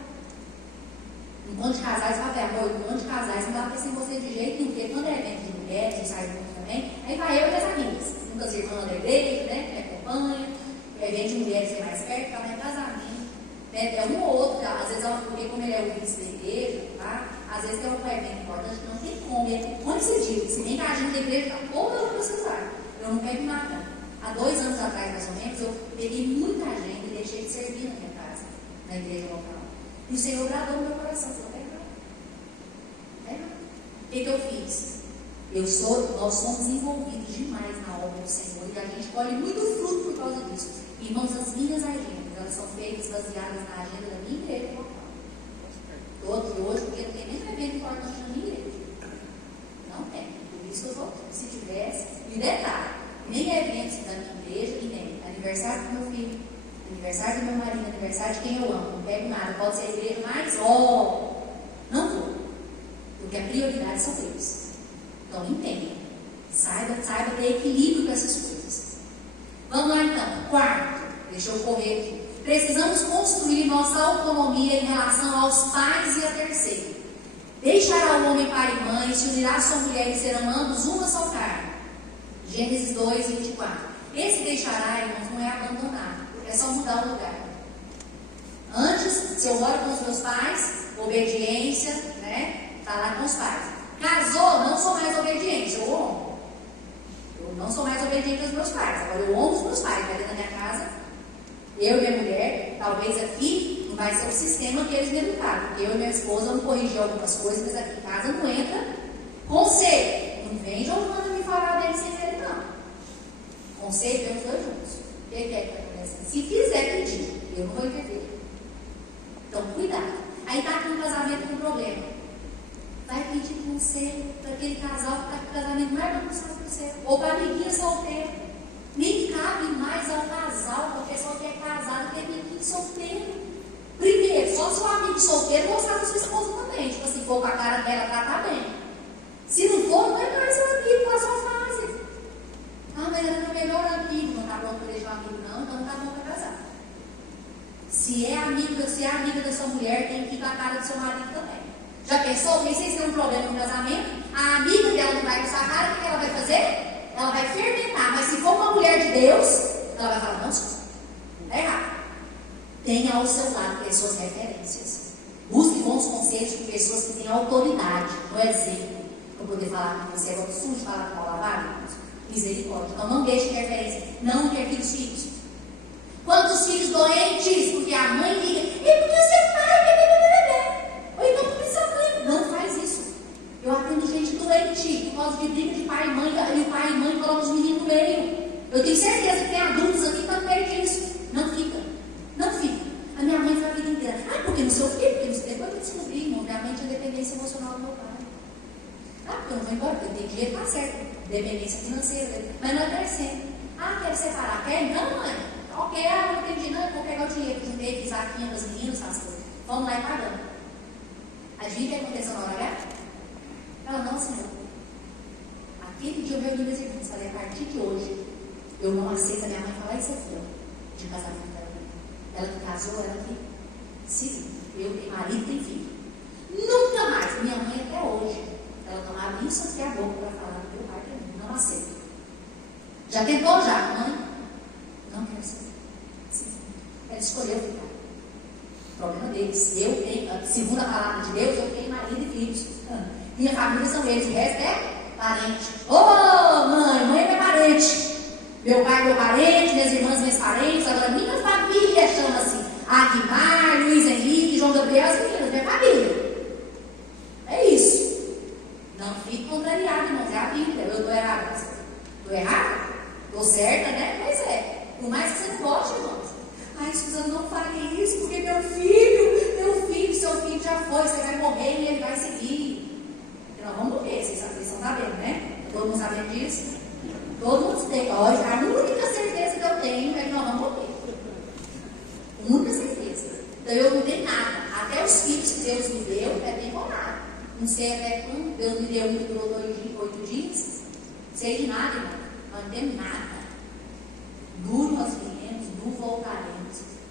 Enquanto de casais, amor, enquanto de casais não dá para ser você de jeito nenhum, porque quando é evento de mulheres, a gente sai junto também, aí vai eu e as amigas. Nunca se irmã da igreja, né? Que me acompanha. Evento de mulheres que é mais perto, que é casamento. Né? É um ou outro, às vezes, porque como ele é o vice da igreja, tá? Às vezes é um evento importante, não tem como. Onde você diz? Se bem que a gente da igreja está toda no meu celular. Eu não pego nada. Há 2 anos atrás, mais ou menos, eu peguei muita gente e deixei de servir na minha casa, na igreja local. E o Senhor bradou no meu coração. Falou, é errado. O que eu fiz? Nós somos envolvidos demais na obra do Senhor e a gente colhe muito fruto por causa disso. Irmãos, as minhas agendas, elas são feitas baseadas na agenda da minha igreja local. Hoje, porque não tem nenhum evento importante na minha igreja. Não tem. Por isso que eu vou, se tivesse, e detalhe, nem eventos da minha igreja e nem aniversário do meu filho, aniversário do meu marido, aniversário de quem eu amo, não pego nada, pode ser a igreja mais, não vou. Porque a prioridade são eles. Então entenda. Saiba ter equilíbrio com essas coisas. Vamos lá então. Quarto, deixa eu correr aqui. Precisamos construir nossa autonomia em relação aos pais e a terceiro. Deixará o homem pai e mãe, se unirá a sua mulher e serão ambos uma só carne. Gênesis 2, 24. Esse deixará, irmãos, não é abandonar, é só mudar o lugar. Antes, se eu moro com os meus pais, obediência, né? Está lá com os pais. Casou, não sou mais obediente, eu honro. Eu não sou mais obediente aos meus pais, agora eu honro os meus pais, vai dentro da minha casa. Eu e minha mulher, talvez aqui não vai ser o sistema que eles me educaram, porque eu e minha esposa vamos corrigir algumas coisas, mas aqui em casa não entra conselho. Não vem Giovana me falar dele sem ele, não. Conselho é os dois juntos. O que é que vai acontecer? Se fizer pedir, eu não vou intervir. Então, cuidado. Aí está aqui um casamento com problema. Vai pedir conselho para aquele casal que está com o casamento mais bagunçado do céu. Ou para a amiguinha solteira. Nem cabe mais ao casal, para a pessoa que é casada, ter amiguinho solteiro. se o amigo solteiro gostar da sua esposa também. Tipo assim, for com a cara dela, tratar bem. Se não for, não é mais seu amigo, faz sua fase. Ah, mas ela é meu melhor amigo. Não está pronto para deixar amigo, não, então não está bom para casar. Se é amiga da sua mulher, tem que ir com a cara do seu marido também. Já pensou? Nem sei se tem um problema no casamento. A amiga dela não vai com essa cara, o que ela vai fazer? Ela vai fermentar. Mas se for uma mulher de Deus, ela vai falar, não, não é errado. Tenha ao seu lado pessoas referências. Busque bons conselhos com pessoas que têm autoridade, no exemplo. Para poder falar com você. Agora, sujo falar com a palavra, misericórdia. Então, não deixe de referência. Não quer filhos. Quantos filhos doentes? Porque a mãe liga. E porque o seu pai? Ou então porque sua mãe. Não faz isso. Eu atendo gente doente por causa de briga de pai e mãe. E o pai e mãe colocam os meninos no meio. Eu tenho certeza que tem adultos aqui que estão no meio disso. Não fica. A minha mãe foi a vida inteira. Ah, porque não sei o quê? Porque não sei. Depois eu descobri, irmão, minha mãe tinha dependência emocional do meu pai. Ah, porque eu não vou embora, porque tem dinheiro, tá certo. Dependência financeira. Mas não é crescendo. Ah, quero separar. Quer? Não, mãe. Ok, não entendi, não. Vou pegar o dinheiro que juntei, fiz aqui das meninas, essas coisas. Vamos lá e pagando. Adivinha o que aconteceu na hora H? Ela, não, senhor. Aquele dia eu reuni meus irmãos. Falei, a partir de hoje, eu não aceito a minha mãe falar isso aqui, ó, de casamento dela. Ela que casou, ela que se eu tenho marido, tem filho. Nunca mais. Minha mãe até hoje, ela tomava isso aqui a boca para falar do meu pai para mim. Não aceito. Já tentou já, mãe? Não quero ser. Sim. Ela escolheu ficar. O problema deles. Eu tenho, segundo a palavra de Deus, eu tenho marido e filhos. Minha família são eles, o resto é parente. Ô, mãe é minha parente. Meu pai é meu parente, minhas irmãs minhas parentes. Agora minha família chama-se Aguimar, Luiz Henrique, João Gabriel, as meninas, minha família. É isso. Não fique contrariado, irmãos. É a Bíblia. Eu estou errada. Estou errada? Estou certa, né? Pois é. Por mais que você não goste, irmãos. Ai, Suzana, não fale isso, porque seu filho já foi, você vai morrer e ele vai seguir. Porque nós vamos morrer, vocês estão sabendo, né? Todo mundo sabendo disso? Todo mundo tem. Olha, a única certeza que eu tenho é que nós vamos morrer. Única certeza. Então eu não tenho nada. Até os filhos que Deus me deu é temporário. Não sei até quando. Deus me deu um que durou 8 dias. Não sei de nada, irmão. Nós não temos nada. Duro nós viemos, duro voltaremos.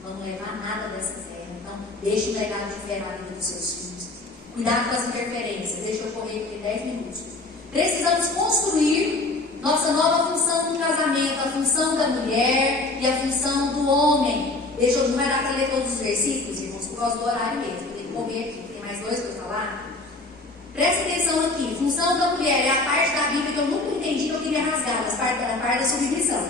Não vamos levar nada dessa terra. Então, deixe o legado de fé na vida dos seus filhos. Cuidado com as interferências. Deixa eu correr aqui 10 minutos. Precisamos construir nossa nova função no casamento, a função da mulher e a função do homem. Deixa eu numerar para ler todos os versículos, irmãos, por causa do horário mesmo. Tem que correr aqui, tem mais 2 para eu falar. Presta atenção aqui. Função da mulher é a parte da Bíblia que eu nunca entendi, que eu queria rasgar, a parte da submissão.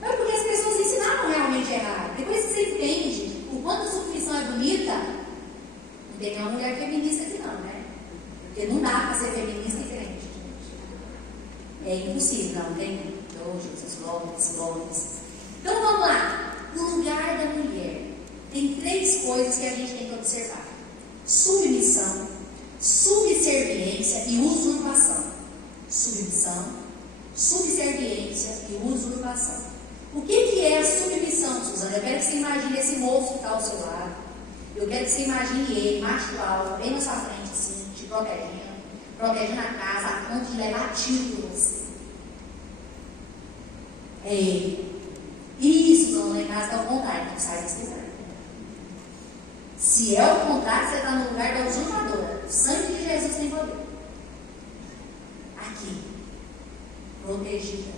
Mas porque as pessoas ensinaram realmente errado. Depois que você entende o quanto a submissão é bonita, não tem nenhuma mulher feminista aqui não, né? Porque não dá para ser feminista e crente. É impossível, não tem? Hoje, esses lotes. Então vamos lá. O lugar da mulher. Tem 3 coisas que a gente tem que observar: submissão, subserviência e usurpação. Submissão, subserviência e usurpação. O que é a submissão, Suzana? Eu quero que você imagine esse moço que está ao seu lado. Eu quero que você imagine ele, macho alto, bem na sua frente, assim, te protegendo a casa, a ponto de levar tiro por você. É ele. Isso, não é casa ao contrário, não sai desse lugar. Se é o contrário, você está no lugar da usurpadora. O sangue de Jesus tem poder. Aqui, protegida,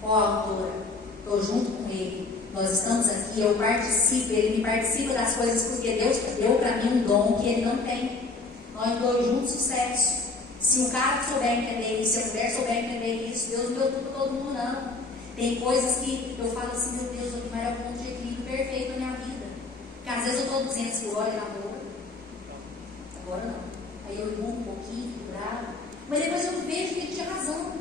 coautora, estou junto com ele. Nós estamos aqui, eu participo, ele me participa das coisas porque Deus deu para mim um dom que ele não tem. Nós dois juntos, sucesso. Se o cara souber entender isso, se a mulher souber entender isso, Deus não deu tudo para todo mundo, não. Tem coisas que eu falo assim, meu Deus, o maior ponto de equilíbrio perfeito na minha vida. Porque às vezes eu estou 200 que olha na boca. Agora não. Aí eu irrumo um pouquinho, fico bravo. Mas depois eu vejo que ele tinha razão.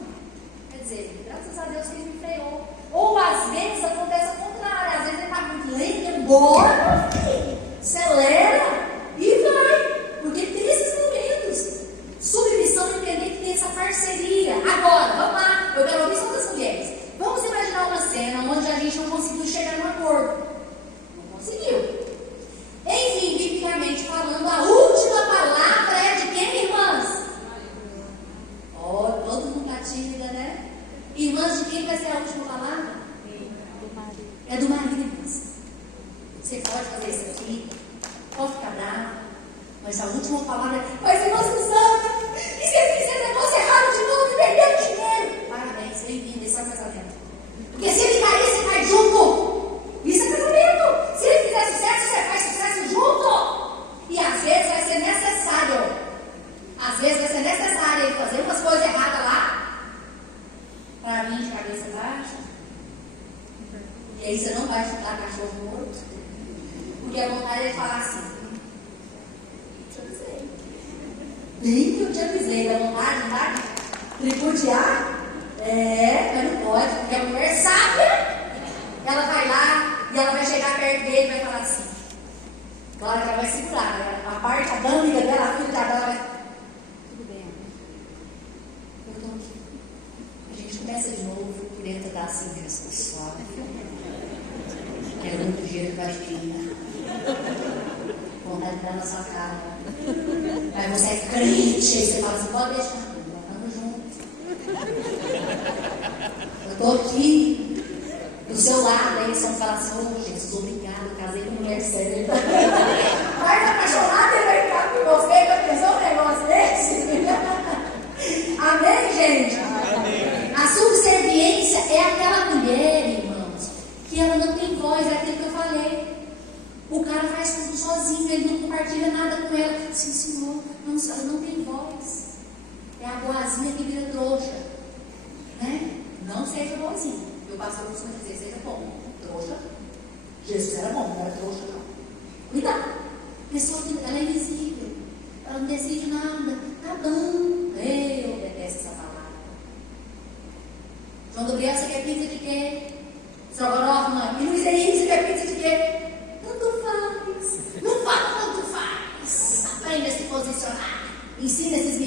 Quer dizer, graças a Deus que ele me freou. Ou às vezes acontece ao contrário. Às vezes ele está muito lento, embora, acelera e vai. Porque tem esses momentos. Submissão, entender que tem essa parceria. Agora, vamos lá. Eu quero ouvir só das mulheres. Vamos imaginar uma cena onde a gente não conseguiu chegar num acordo. Não conseguiu. Enfim, biblicamente Você pode fazer isso aqui, pode ficar bravo, mas a última palavra é: mas irmã Suzana, e se ele fizer negócio errado de novo e perder o dinheiro? Parabéns, bem-vindo, esse é o casamento. Porque se ele cair, você cai junto. Isso é casamento. Se ele fizer sucesso, você faz sucesso junto. E às vezes vai ser necessário. Às vezes vai ser necessário ele fazer umas coisas erradas lá para vir de cabeça baixa. E aí você não vai chutar cachorro morto. Porque a vontade é de falar assim: te avisei. Nem que eu te avisei, da vontade, tá? Tripudiar? Mas não pode, porque a mulher sábia, ela vai lá e ela vai chegar perto dele e vai falar assim. Claro que ela vai segurar, né? A parte adâmica dela, a filha dela vai: tudo bem, eu estou aqui. A gente começa de novo, querendo dar assim, mesmo, suave. É muito dinheiro que vai vir. Vontade de dar na sua cara. Aí você é crente, aí você fala assim: pode deixar, vamos juntos. Eu estou aqui, do seu lado, aí você fala assim: oh, Jesus, obrigado, casei com mulher séria. Mas apaixonado, ele vai ficar com você, vai pensar um negócio desse? Amém, gente? Amém. A subserviência é aquela mulher, irmãos, que ela não tem voz, é aquilo que eu falei. O cara faz tudo sozinho, ele não compartilha nada com ela. Sim, senhor, não tem voz. É a boazinha que vira trouxa. Né? Não seja boazinha. Eu pastor costuma dizer: seja bom. Trouxa. Jesus era bom, não era trouxa, não. Cuidado. A pessoa que ela é invisível. Ela não decide nada. Tá bom. Eu detesto essa palavra. João Gabriel, você quer pizza de quê? Estrogonofe, mãe. E Luiz Henrique, você quer pizza de quê? Tanto faz. Não fala tanto faz. Aprenda a se posicionar. Ensina esses meninos.